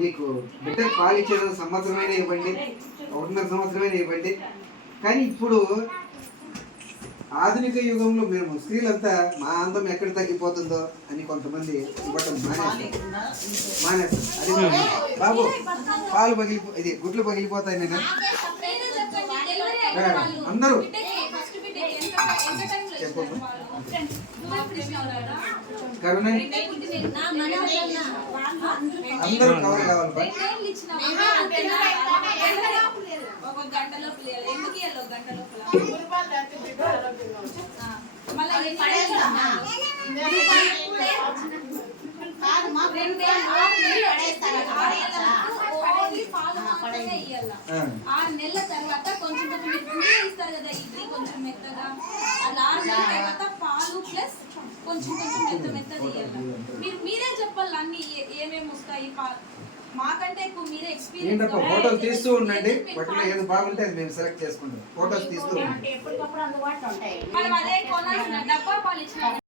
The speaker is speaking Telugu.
మీకు బిడ్డ పాలు ఇచ్చేది సంవత్సరమైన ఇవ్వండి, 1.5 సంవత్సరమైన ఇవ్వండి. కానీ ఇప్పుడు ఆధునిక యుగంలో మేము స్త్రీలంతా మా అందం ఎక్కడ తగ్గిపోతుందో అని కొంతమంది ఇవ్వటం మానేస్తారు. అది బాబు పాలు ఇది గుడ్లు పగిలిపోతాయి. నేను అందరూ చెప్పండి కరుణ అందరూ కవర్ కావాలి. ఆరు నెలల తర్వాత కొంచెం ఇస్తారు కదా, ఇది కొంచెం మెత్తగా. అలా 6 నెలల తర్వాత పాలు ప్లస్ కొంచెం మెత్తది మీరే చెప్పాలి అన్ని ఏమేమి వస్తాయి. మాకంటే ఎక్కువ మీరే ఎక్స్పీరియన్స్. ఫోటోలు తీస్తూ ఉండండి, బట్టలు ఏది బాగుంటే అది మేము సెలెక్ట్ చేసుకుంటాం. ఫోటోస్ తీస్తూ మనం అదే కొనాల్సిన డబ్బా పాలు ఇచ్చిన